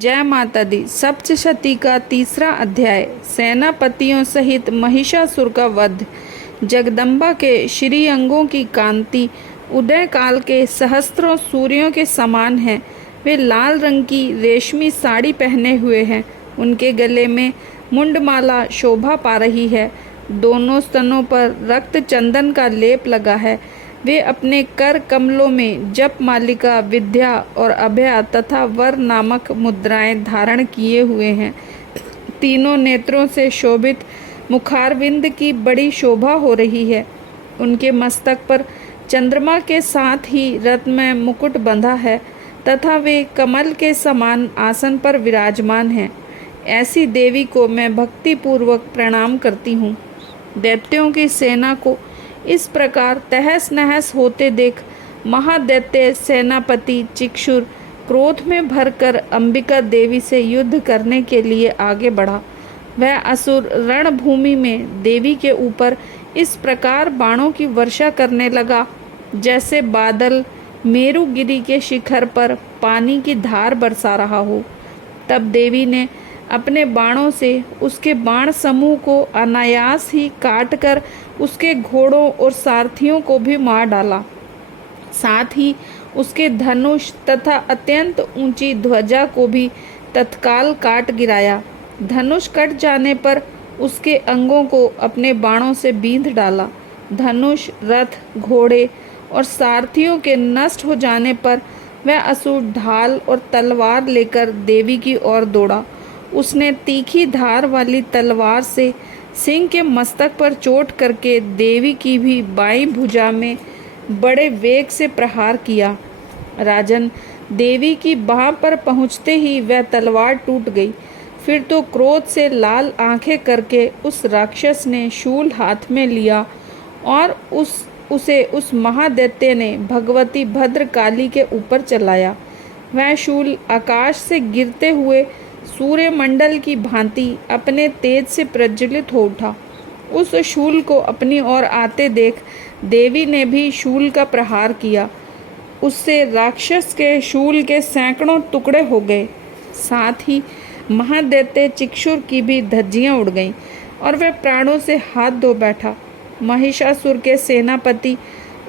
जय माता दी। सप्तशती का तीसरा अध्याय। सेनापतियों सहित महिषासुर का वध। जगदम्बा के श्री अंगों की कांति उदय काल के सहस्त्रों सूर्यों के समान है। वे लाल रंग की रेशमी साड़ी पहने हुए हैं। उनके गले में मुंडमाला शोभा पा रही है। दोनों स्तनों पर रक्त चंदन का लेप लगा है। वे अपने कर कमलों में जप मालिका, विद्या और अभया तथा वर नामक मुद्राएं धारण किए हुए हैं। तीनों नेत्रों से शोभित मुखारविंद की बड़ी शोभा हो रही है। उनके मस्तक पर चंद्रमा के साथ ही रत्नमय मुकुट बंधा है तथा वे कमल के समान आसन पर विराजमान हैं। ऐसी देवी को मैं भक्तिपूर्वक प्रणाम करती हूँ। दैत्यों की सेना को इस प्रकार तहस नहस होते देख महादैत्य सेनापति चिक्षुर क्रोध में भरकर अंबिका देवी से युद्ध करने के लिए आगे बढ़ा। वह असुर रणभूमि में देवी के ऊपर इस प्रकार बाणों की वर्षा करने लगा जैसे बादल मेरुगिरी के शिखर पर पानी की धार बरसा रहा हो। तब देवी ने अपने बाणों से उसके बाण समूह को अनायास ही काटकर उसके घोड़ों और सारथियों को भी मार डाला। साथ ही उसके धनुष तथा अत्यंत ऊंची ध्वजा को भी तत्काल काट गिराया। धनुष कट जाने पर उसके अंगों को अपने बाणों से बींध डाला। धनुष, रथ, घोड़े और सारथियों के नष्ट हो जाने पर वह असुर ढाल और तलवार लेकर देवी की ओर दौड़ा। उसने तीखी धार वाली तलवार से सिंह के मस्तक पर चोट करके देवी की भी बाईं भुजा में बड़े वेग से प्रहार किया। राजन, देवी की बाह पर पहुंचते ही वह तलवार टूट गई। फिर तो क्रोध से लाल आंखें करके उस राक्षस ने शूल हाथ में लिया और उसे उस महादैत्य ने भगवती भद्रकाली के ऊपर चलाया। वह शूल आकाश से गिरते हुए सूर्यमंडल की भांति अपने तेज से प्रज्वलित हो उठा। उस शूल को अपनी ओर आते देख देवी ने भी शूल का प्रहार किया। उससे राक्षस के शूल के सैकड़ों टुकड़े हो गए। साथ ही महादैत्य चिक्षुर की भी धज्जियां उड़ गईं और वह प्राणों से हाथ धो बैठा। महिषासुर के सेनापति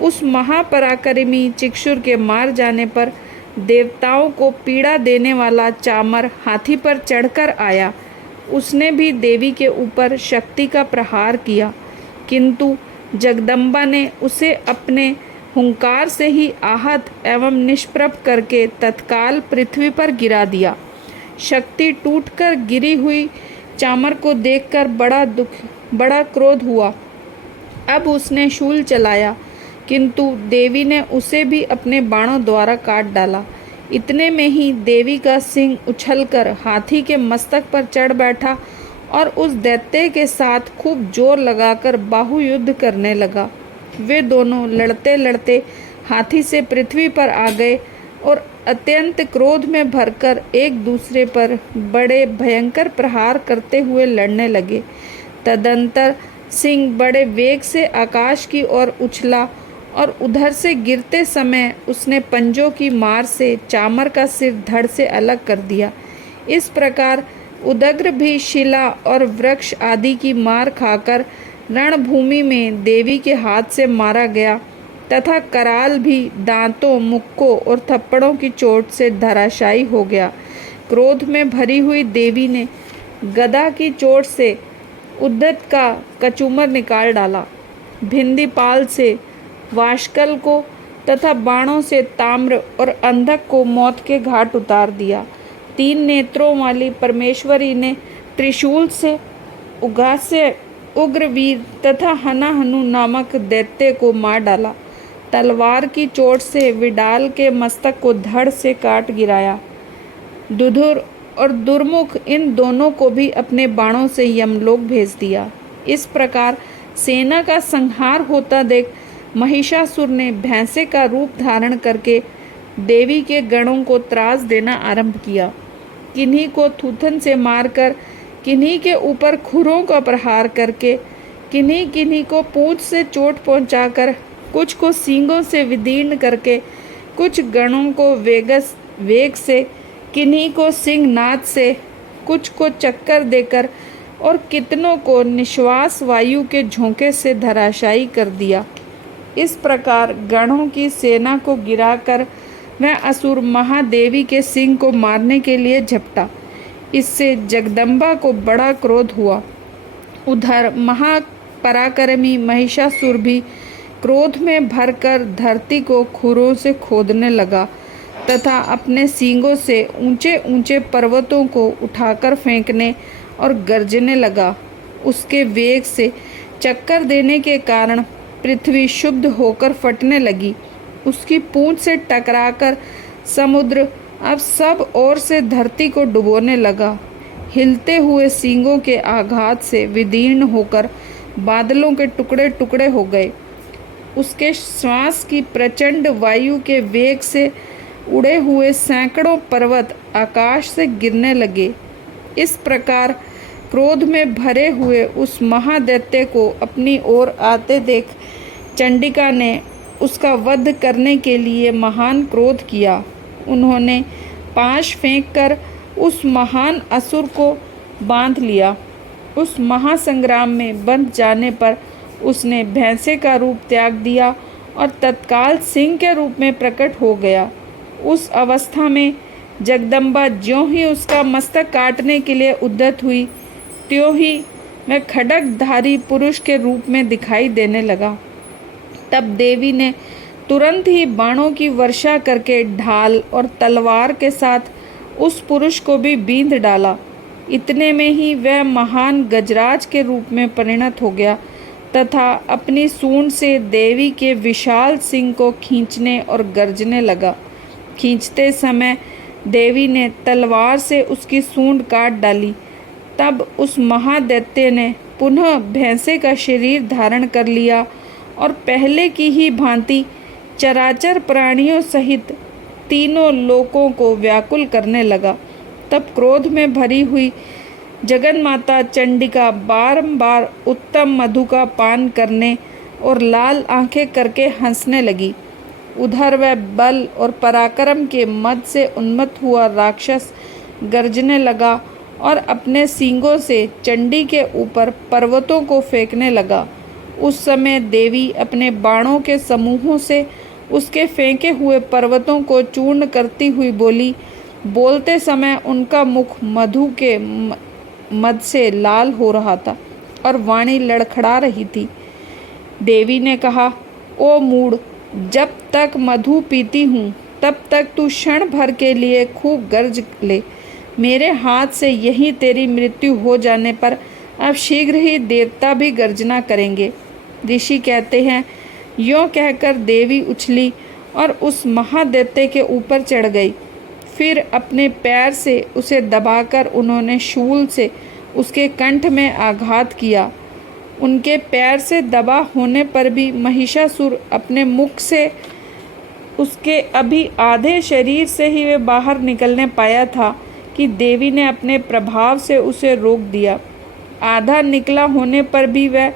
उस महापराक्रमी चिक्षुर के मार जाने पर देवताओं को पीड़ा देने वाला चामर हाथी पर चढ़कर आया। उसने भी देवी के ऊपर शक्ति का प्रहार किया, किंतु जगदम्बा ने उसे अपने हुंकार से ही आहत एवं निष्प्रभ करके तत्काल पृथ्वी पर गिरा दिया। शक्ति टूटकर गिरी हुई चामर को देखकर बड़ा क्रोध हुआ। अब उसने शूल चलाया, किंतु देवी ने उसे भी अपने बाणों द्वारा काट डाला। इतने में ही देवी का सिंह उछलकर हाथी के मस्तक पर चढ़ बैठा और उस दैत्य के साथ खूब जोर लगाकर बाहुयुद्ध करने लगा। वे दोनों लड़ते लड़ते हाथी से पृथ्वी पर आ गए और अत्यंत क्रोध में भरकर एक दूसरे पर बड़े भयंकर प्रहार करते हुए लड़ने लगे। तदंतर सिंह बड़े वेग से आकाश की ओर उछला और उधर से गिरते समय उसने पंजों की मार से चामर का सिर धड़ से अलग कर दिया। इस प्रकार उदग्र भी शिला और वृक्ष आदि की मार खाकर रणभूमि में देवी के हाथ से मारा गया तथा कराल भी दांतों, मुक्कों और थप्पड़ों की चोट से धराशायी हो गया। क्रोध में भरी हुई देवी ने गदा की चोट से उद्धत का कचूमर निकाल डाला। भिंदीपाल से वाशकल को तथा बाणों से ताम्र और अंधक को मौत के घाट उतार दिया। 3 नेत्रों वाली परमेश्वरी ने त्रिशूल से उगास्य उग्रवीर तथा हनाहनु नामक दैत्य को मार डाला। तलवार की चोट से विडाल के मस्तक को धड़ से काट गिराया। दुधुर और दुर्मुख इन दोनों को भी अपने बाणों से यमलोक भेज दिया। इस प्रकार सेना का संहार होता देख महिषासुर ने भैंसे का रूप धारण करके देवी के गणों को त्रास देना आरंभ किया। किन्हीं को थूथन से मारकर, किन्हीं के ऊपर खुरों का प्रहार करके, किन्हीं को पूंछ से चोट पहुंचाकर, कुछ को सींगों से विदीर्ण करके, कुछ गणों को वेग से, किन्हीं को सिंहनाद से, कुछ को चक्कर देकर और कितनों को निश्वास वायु के झोंके से धराशायी कर दिया। इस प्रकार गणों की सेना को गिराकर वह असुर महादेवी के सिंह को मारने के लिए झपटा। इससे जगदम्बा को बड़ा क्रोध हुआ। उधर महापराक्रमी महिषासुर भी क्रोध में भरकर धरती को खुरों से खोदने लगा तथा अपने सींगों से ऊंचे ऊंचे पर्वतों को उठाकर फेंकने और गरजने लगा। उसके वेग से चक्कर देने के कारण पृथ्वी शुद्ध होकर फटने लगी। उसकी पूंछ से टकराकर समुद्र अब सब ओर से धरती को डुबोने लगा। हिलते हुए सींगों के आघात से विदीर्ण होकर बादलों के टुकड़े टुकड़े हो गए। उसके श्वास की प्रचंड वायु के वेग से उड़े हुए सैकड़ों पर्वत आकाश से गिरने लगे। इस प्रकार क्रोध में भरे हुए उस महादैत्य को अपनी ओर आते देख चंडिका ने उसका वध करने के लिए महान क्रोध किया। उन्होंने पाश फेंककर उस महान असुर को बांध लिया। उस महासंग्राम में बंध जाने पर उसने भैंसे का रूप त्याग दिया और तत्काल सिंह के रूप में प्रकट हो गया। उस अवस्था में जगदम्बा ज्यों ही उसका मस्तक काटने के लिए उद्यत हुई, त्यों ही वह खड्गधारी पुरुष के रूप में दिखाई देने लगा। तब देवी ने तुरंत ही बाणों की वर्षा करके ढाल और तलवार के साथ उस पुरुष को भी बींध डाला। इतने में ही वह महान गजराज के रूप में परिणत हो गया तथा अपनी सूंड से देवी के विशाल सिंह को खींचने और गरजने लगा। खींचते समय देवी ने तलवार से उसकी सूंड काट डाली। तब उस महादैत्य ने पुनः भैंसे का शरीर धारण कर लिया और पहले की ही भांति चराचर प्राणियों सहित तीनों लोकों को व्याकुल करने लगा। तब क्रोध में भरी हुई जगन्माता चंडिका बारंबार उत्तम मधु का पान करने और लाल आंखें करके हंसने लगी। उधर वह बल और पराक्रम के मद से उन्मत्त हुआ राक्षस गरजने लगा और अपने सींगों से चंडी के ऊपर पर्वतों को फेंकने लगा। उस समय देवी अपने बाणों के समूहों से उसके फेंके हुए पर्वतों को चूर्ण करती हुई बोली। बोलते समय उनका मुख मधु के मद से लाल हो रहा था और वाणी लड़खड़ा रही थी। देवी ने कहा, ओ मूढ़, जब तक मधु पीती हूँ तब तक तू क्षण भर के लिए खूब गर्ज ले। मेरे हाथ से यही तेरी मृत्यु हो जाने पर अब शीघ्र ही देवता भी गर्जना करेंगे। ऋषि कहते हैं, यों कहकर देवी उछली और उस महादैत्य के ऊपर चढ़ गई। फिर अपने पैर से उसे दबाकर उन्होंने शूल से उसके कंठ में आघात किया। उनके पैर से दबा होने पर भी महिषासुर अपने मुख से उसके अभी आधे शरीर से ही वे बाहर निकलने पाया था कि देवी ने अपने प्रभाव से उसे रोक दिया। आधा निकला होने पर भी वह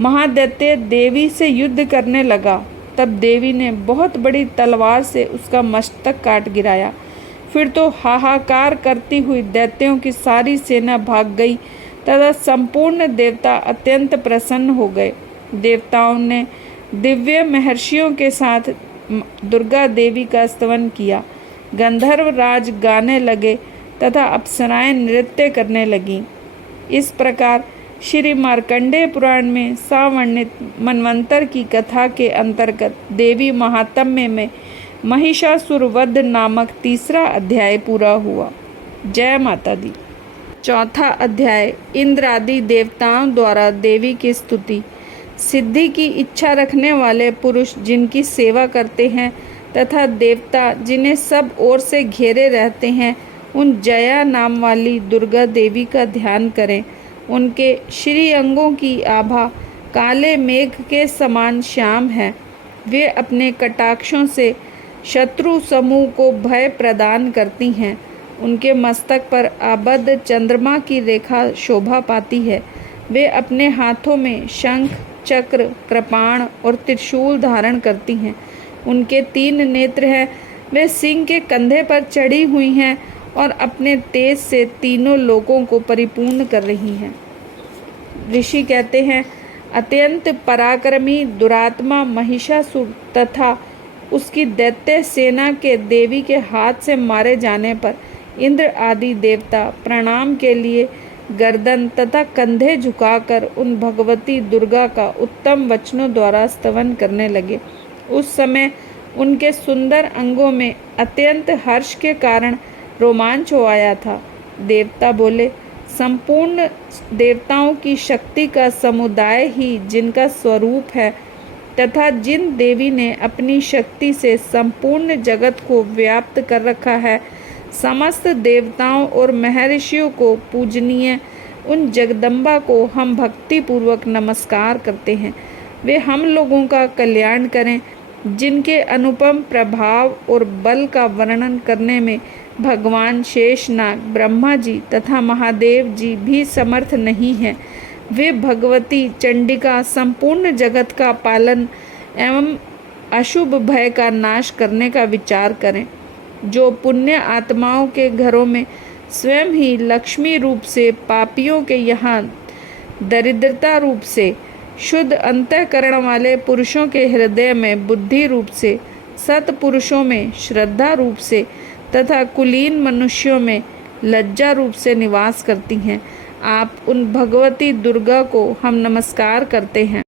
महादैत्य देवी से युद्ध करने लगा। तब देवी ने बहुत बड़ी तलवार से उसका मस्तक काट गिराया। फिर तो हाहाकार करती हुई दैत्यों की सारी सेना भाग गई तथा संपूर्ण देवता अत्यंत प्रसन्न हो गए। देवताओं ने दिव्य महर्षियों के साथ दुर्गा देवी का स्तवन किया। गंधर्व राज गाने लगे तथा अप्सराएं नृत्य करने लगीं। इस प्रकार श्री मार्कंडेय पुराण में सावर्णित मनवंतर की कथा के अंतर्गत देवी महात्म्य में महिषासुर वध नामक तीसरा अध्याय पूरा हुआ। जय माता दी। चौथा अध्याय इंद्र आदि देवताओं द्वारा देवी की स्तुति। सिद्धि की इच्छा रखने वाले पुरुष जिनकी सेवा करते हैं तथा देवता जिन्हें सब ओर से घेरे रहते हैं, उन जया नाम वाली दुर्गा देवी का ध्यान करें। उनके श्री अंगों की आभा काले मेघ के समान श्याम है। वे अपने कटाक्षों से शत्रु समूह को भय प्रदान करती हैं। उनके मस्तक पर आबद्ध चंद्रमा की रेखा शोभा पाती है। वे अपने हाथों में शंख, चक्र, कृपाण और त्रिशूल धारण करती हैं। उनके 3 नेत्र हैं। वे सिंह के कंधे पर चढ़ी हुई हैं और अपने तेज से तीनों लोकों को परिपूर्ण कर रही हैं। ऋषि कहते हैं, अत्यंत पराक्रमी दुरात्मा महिषासुर तथा उसकी दैत्य सेना के देवी के हाथ से मारे जाने पर इंद्र आदि देवता प्रणाम के लिए गर्दन तथा कंधे झुकाकर उन भगवती दुर्गा का उत्तम वचनों द्वारा स्तवन करने लगे। उस समय उनके सुंदर अंगों में अत्यंत हर्ष के कारण रोमांच हो आया था। देवता बोले, संपूर्ण देवताओं की शक्ति का समुदाय ही जिनका स्वरूप है तथा जिन देवी ने अपनी शक्ति से संपूर्ण जगत को व्याप्त कर रखा है, समस्त देवताओं और महर्षियों को पूजनीय उन जगदम्बा को हम भक्ति पूर्वक नमस्कार करते हैं। वे हम लोगों का कल्याण करें, जिनके अनुपम प्रभाव और बल का वर्णन करने में भगवान शेषनाग, ब्रह्मा जी तथा महादेव जी भी समर्थ नहीं हैं। वे भगवती चंडिका संपूर्ण जगत का पालन एवं अशुभ भय का नाश करने का विचार करें। जो पुण्य आत्माओं के घरों में स्वयं ही लक्ष्मी रूप से, पापियों के यहाँ दरिद्रता रूप से, शुद्ध अंतःकरण वाले पुरुषों के हृदय में बुद्धि रूप से, सत्पुरुषों में श्रद्धा रूप से तथा कुलीन मनुष्यों में लज्जा रूप से निवास करती हैं, आप उन भगवती दुर्गा को हम नमस्कार करते हैं।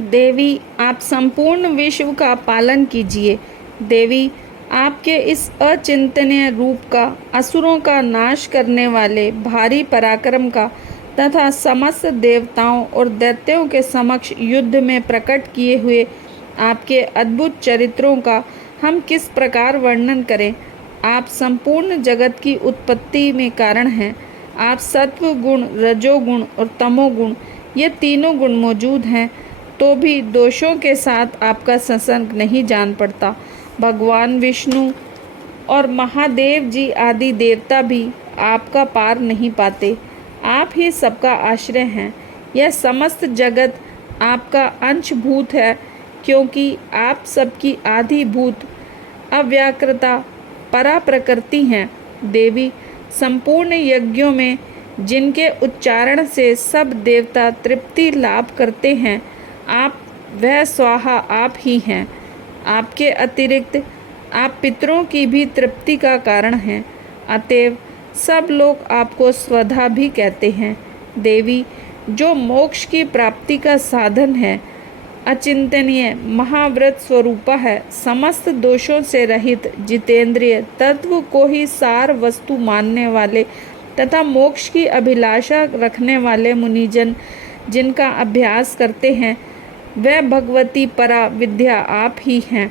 देवी, आप संपूर्ण विश्व का पालन कीजिए। देवी, आपके इस अचिंतनीय रूप का, असुरों का नाश करने वाले भारी पराक्रम का तथा समस्त देवताओं और दैत्यों के समक्ष युद्ध में प्रकट किए हुए आपके अद्भुत चरित्रों का हम किस प्रकार वर्णन करें। आप संपूर्ण जगत की उत्पत्ति में कारण हैं। आप सत्व गुण, रजोगुण और तमोगुण, ये तीनों गुण मौजूद हैं तो भी दोषों के साथ आपका संसर्ग नहीं जान पड़ता। भगवान विष्णु और महादेव जी आदि देवता भी आपका पार नहीं पाते। आप ही सबका आश्रय हैं। यह समस्त जगत आपका अंशभूत है, क्योंकि आप सबकी आधिभूत अव्याकृता परा प्रकृति हैं। देवी, संपूर्ण यज्ञों में जिनके उच्चारण से सब देवता तृप्ति लाभ करते हैं, आप वह स्वाहा आप ही हैं। आपके अतिरिक्त आप पितरों की भी तृप्ति का कारण हैं। अतएव सब लोग आपको स्वधा भी कहते हैं। देवी, जो मोक्ष की प्राप्ति का साधन है, अचिंतनीय महाव्रत स्वरूपा है, समस्त दोषों से रहित जितेंद्रिय, तत्व को ही सार वस्तु मानने वाले तथा मोक्ष की अभिलाषा रखने वाले मुनिजन जिनका अभ्यास करते हैं, वह भगवती परा विद्या आप ही हैं।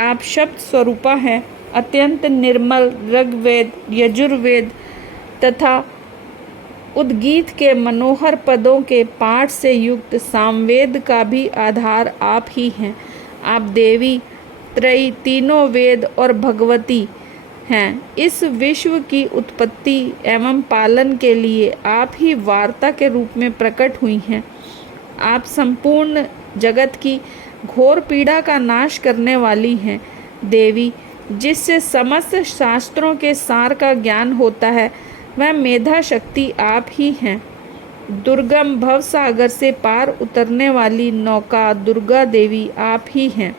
आप शब्द स्वरूपा हैं, अत्यंत निर्मल ऋग्वेद, यजुर्वेद तथा उद्गीत के मनोहर पदों के पाठ से युक्त सामवेद का भी आधार आप ही हैं। आप देवी, त्रयी, तीनों वेद और भगवती हैं। इस विश्व की उत्पत्ति एवं पालन के लिए आप ही वार्ता के रूप में प्रकट हुई हैं। आप संपूर्ण जगत की घोर पीड़ा का नाश करने वाली हैं। देवी, जिससे समस्त शास्त्रों के सार का ज्ञान होता है, वह मेधा शक्ति आप ही हैं। दुर्गम भव सागर से पार उतरने वाली नौका दुर्गा देवी आप ही हैं।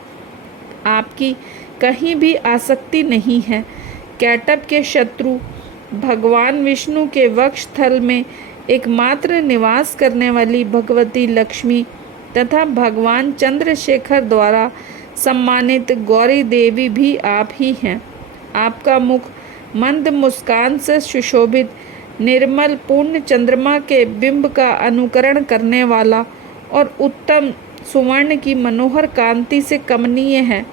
आपकी कहीं भी आसक्ति नहीं है। कैटभ के शत्रु भगवान विष्णु के वक्ष स्थल में एकमात्र निवास करने वाली भगवती लक्ष्मी तथा भगवान चंद्रशेखर द्वारा सम्मानित गौरी देवी भी आप ही हैं। आपका मुख मंद मुस्कान से सुशोभित निर्मल पूर्ण चंद्रमा के बिंब का अनुकरण करने वाला और उत्तम सुवर्ण की मनोहर कांति से कमनीय है,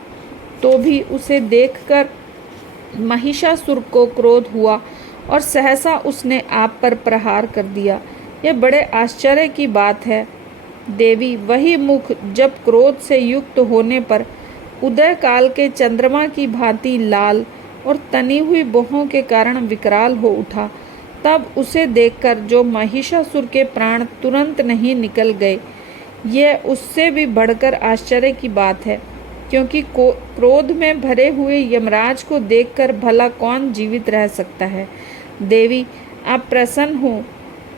तो भी उसे देखकर महिषासुर को क्रोध हुआ और सहसा उसने आप पर प्रहार कर दिया। यह बड़े आश्चर्य की बात है। देवी, वही मुख जब क्रोध से युक्त होने पर उदय काल के चंद्रमा की भांति लाल और तनी हुई बाहों के कारण विकराल हो उठा, तब उसे देखकर जो महिषासुर के प्राण तुरंत नहीं निकल गए, यह उससे भी बढ़कर आश्चर्य की बात है। क्योंकि क्रोध में भरे हुए यमराज को देखकर भला कौन जीवित रह सकता है। देवी, आप प्रसन्न हो।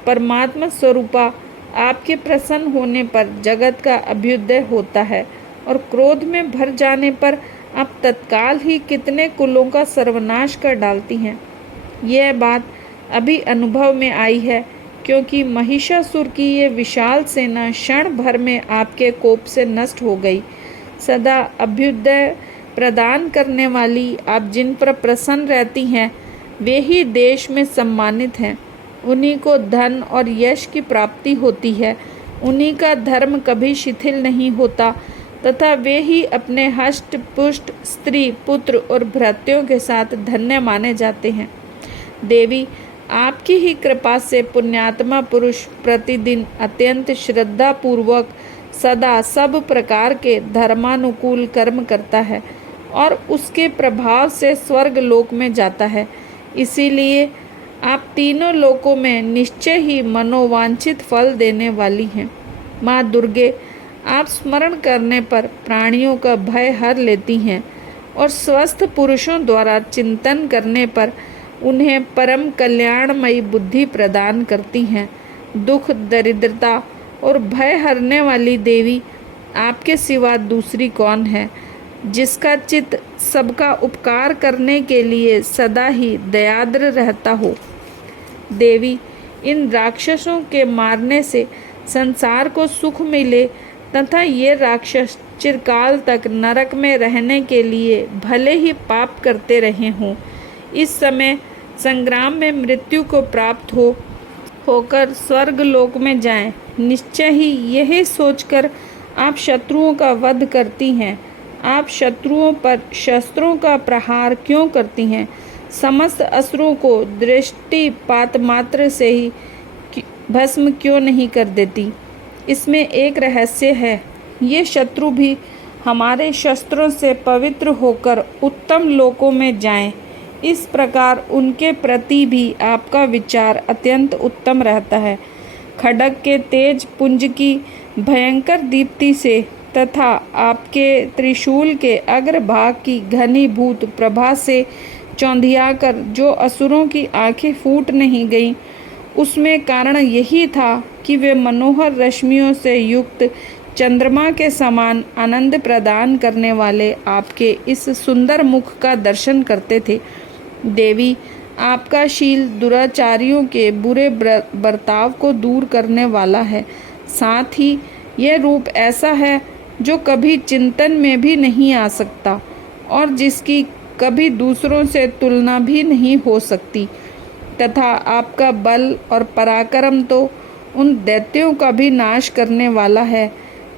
परमात्मा स्वरूपा, आपके प्रसन्न होने पर जगत का अभ्युदय होता है और क्रोध में भर जाने पर आप तत्काल ही कितने कुलों का सर्वनाश कर डालती हैं। यह बात अभी अनुभव में आई है, क्योंकि महिषासुर की ये विशाल सेना क्षण भर में आपके कोप से नष्ट हो गई। सदा अभ्युदय प्रदान करने वाली आप जिन पर प्रसन्न रहती हैं, वे ही देश में सम्मानित हैं। उन्हीं को धन और यश की प्राप्ति होती है। उन्हीं का धर्म कभी शिथिल नहीं होता तथा वे ही अपने हष्ट पुष्ट स्त्री पुत्र और भृत्यों के साथ धन्य माने जाते हैं। देवी, आपकी ही कृपा से पुण्यात्मा पुरुष प्रतिदिन अत्यंत श्रद्धा पूर्वक सदा सब प्रकार के धर्मानुकूल कर्म करता है और उसके प्रभाव से स्वर्ग लोक में जाता है। इसीलिए आप तीनों लोकों में निश्चय ही मनोवांछित फल देने वाली हैं। माँ दुर्गे, आप स्मरण करने पर प्राणियों का भय हर लेती हैं और स्वस्थ पुरुषों द्वारा चिंतन करने पर उन्हें परम कल्याणमयी बुद्धि प्रदान करती हैं। दुख, दरिद्रता और भय हरने वाली देवी, आपके सिवा दूसरी कौन है, जिसका चित्त सबका उपकार करने के लिए सदा ही दयाद्र रहता हो। देवी, इन राक्षसों के मारने से संसार को सुख मिले तथा ये राक्षस चिरकाल तक नरक में रहने के लिए भले ही पाप करते रहे हों, इस समय संग्राम में मृत्यु को प्राप्त होकर स्वर्ग लोक में जाएं। निश्चय ही यही सोचकर आप शत्रुओं का वध करती हैं। आप शत्रुओं पर शस्त्रों का प्रहार क्यों करती हैं? समस्त असुरों को दृष्टिपात मात्र से ही भस्म क्यों नहीं कर देती? इसमें एक रहस्य है। ये शत्रु भी हमारे शस्त्रों से पवित्र होकर उत्तम लोकों में जाएं। इस प्रकार उनके प्रति भी आपका विचार अत्यंत उत्तम रहता है। खड्ग के तेज पुंज की भयंकर दीप्ति से तथा आपके त्रिशूल के अग्रभाग की घनीभूत प्रभा से चौंधियाकर जो असुरों की आंखें फूट नहीं गईं, उसमें कारण यही था कि वे मनोहर रश्मियों से युक्त चंद्रमा के समान आनंद प्रदान करने वाले आपके इस सुंदर मुख का दर्शन करते थे। देवी, आपका शील दुराचारियों के बुरे बर्ताव को दूर करने वाला है। साथ ही यह रूप ऐसा है जो कभी चिंतन में भी नहीं आ सकता और जिसकी कभी दूसरों से तुलना भी नहीं हो सकती, तथा आपका बल और पराक्रम तो उन दैत्यों का भी नाश करने वाला है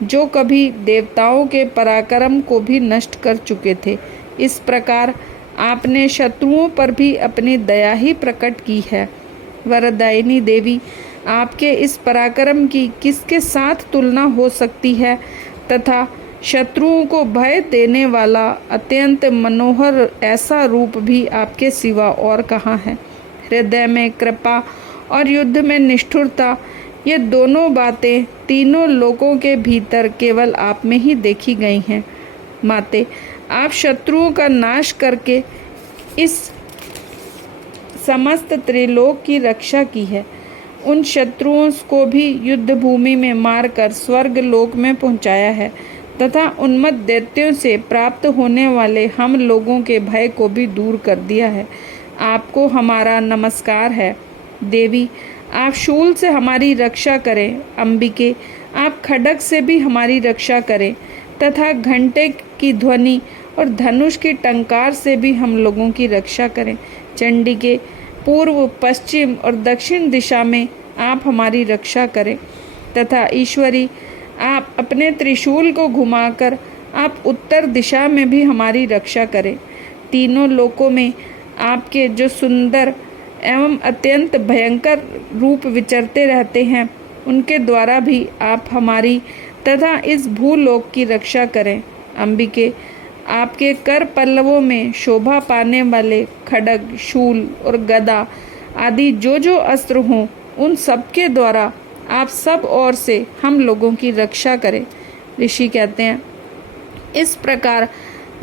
जो कभी देवताओं के पराक्रम को भी नष्ट कर चुके थे। इस प्रकार आपने शत्रुओं पर भी अपनी दया ही प्रकट की है। वरदायिनी देवी, आपके इस पराक्रम की किसके साथ तुलना हो सकती है तथा शत्रुओं को भय देने वाला अत्यंत मनोहर ऐसा रूप भी आपके सिवा और कहाँ है? हृदय में कृपा और युद्ध में निष्ठुरता, ये दोनों बातें तीनों लोकों के भीतर केवल आप में ही देखी गई हैं। माते, आप शत्रुओं का नाश करके इस समस्त त्रिलोक की रक्षा की है। उन शत्रुओं को भी युद्ध भूमि में मारकर स्वर्ग लोक में पहुंचाया है तथा उन्मत्त दैत्यों से प्राप्त होने वाले हम लोगों के भय को भी दूर कर दिया है। आपको हमारा नमस्कार है। देवी, आप शूल से हमारी रक्षा करें। अंबिके, आप खड्ग से भी हमारी रक्षा करें तथा घंटे की ध्वनि और धनुष की टंकार से भी हम लोगों की रक्षा करें। चंडिके, पूर्व, पश्चिम और दक्षिण दिशा में आप हमारी रक्षा करें तथा ईश्वरी, आप अपने त्रिशूल को घुमाकर आप उत्तर दिशा में भी हमारी रक्षा करें। तीनों लोकों में आपके जो सुंदर एवं अत्यंत भयंकर रूप विचरते रहते हैं, उनके द्वारा भी आप हमारी तथा इस भूलोक की रक्षा करें। अंबिके, आपके कर पल्लवों में शोभा पाने वाले खड्ग, शूल और गदा आदि जो जो अस्त्र हों, उन सब के द्वारा आप सब ओर से हम लोगों की रक्षा करें। ऋषि कहते हैं, इस प्रकार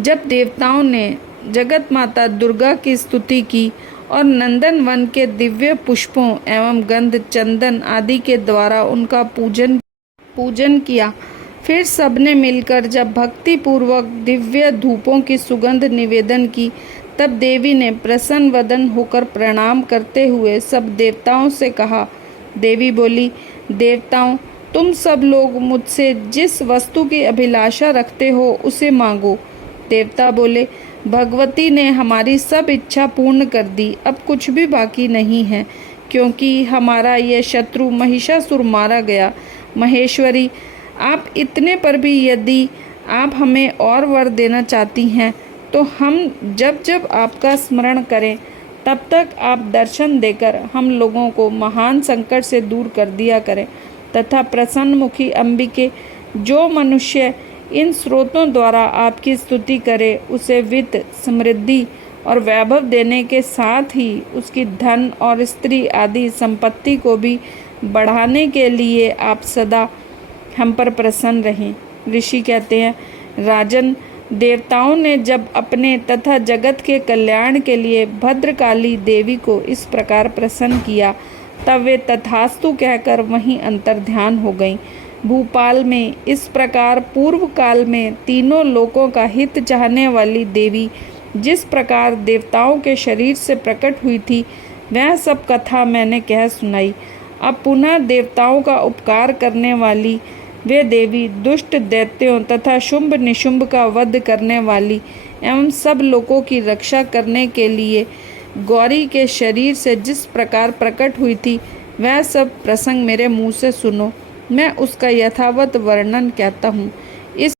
जब देवताओं ने जगत माता दुर्गा की स्तुति की और नंदन वन के दिव्य पुष्पों एवं गंध चंदन आदि के द्वारा उनका पूजन किया, फिर सबने मिलकर जब भक्ति पूर्वक दिव्य धूपों की सुगंध निवेदन की, तब देवी ने प्रसन्न वदन होकर प्रणाम करते हुए सब देवताओं से कहा। देवी बोली, देवताओं, तुम सब लोग मुझसे जिस वस्तु की अभिलाषा रखते हो उसे मांगो। देवता बोले, भगवती ने हमारी सब इच्छा पूर्ण कर दी, अब कुछ भी बाकी नहीं है, क्योंकि हमारा यह शत्रु महिषासुर मारा गया। महेश्वरी, आप इतने पर भी यदि आप हमें और वर देना चाहती हैं तो हम जब जब आपका स्मरण करें तब तक आप दर्शन देकर हम लोगों को महान संकट से दूर कर दिया करें, तथा प्रसन्नमुखी अंबिके, जो मनुष्य इन स्रोतों द्वारा आपकी स्तुति करे उसे वित्त, समृद्धि और वैभव देने के साथ ही उसकी धन और स्त्री आदि संपत्ति को भी बढ़ाने के लिए आप सदा हम पर प्रसन्न रहें। ऋषि कहते हैं, राजन, देवताओं ने जब अपने तथा जगत के कल्याण के लिए भद्रकाली देवी को इस प्रकार प्रसन्न किया, तब वे तथास्तु कहकर वहीं अंतर्ध्यान हो गईं। भूपाल में इस प्रकार पूर्व काल में तीनों लोकों का हित चाहने वाली देवी जिस प्रकार देवताओं के शरीर से प्रकट हुई थी, वह सब कथा मैंने कह सुनाई। अब पुनः देवताओं का उपकार करने वाली वे देवी दुष्ट दैत्यों तथा शुंभ निशुंभ का वध करने वाली एवं सब लोगों की रक्षा करने के लिए गौरी के शरीर से जिस प्रकार प्रकट हुई थी, वह सब प्रसंग मेरे मुंह से सुनो। मैं उसका यथावत वर्णन कहता हूँ। इस